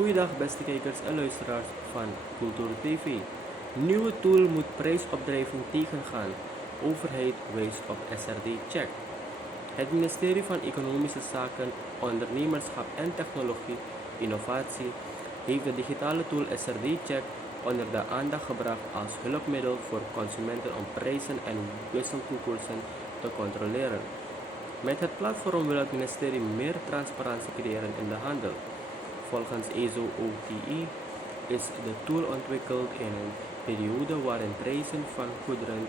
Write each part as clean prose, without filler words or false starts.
Goeiedag beste kijkers en luisteraars van Cultuur TV. Nieuwe tool moet prijsopdrijving tegengaan. Overheid wijst op SRD-check. Het ministerie van Economische Zaken, Ondernemerschap en Technologie, Innovatie heeft de digitale tool SRD-check onder de aandacht gebracht als hulpmiddel voor consumenten om prijzen en wisselkoersen te controleren. Met het platform wil het ministerie meer transparantie creëren in de handel. Volgens EZO-OTE is de tool ontwikkeld in een periode waarin prijzen van goederen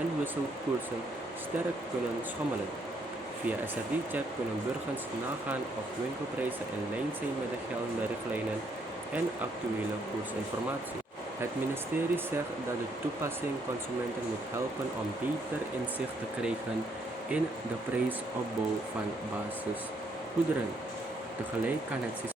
en wisselkoersen sterk kunnen schommelen. Via SRD-check kunnen burgers nagaan of winkelprijzen in lijn zijn met de geldende richtlijnen en actuele koersinformatie. Het ministerie zegt dat de toepassing consumenten moet helpen om beter inzicht te krijgen in de prijsopbouw van basisgoederen. Tegelijk kan het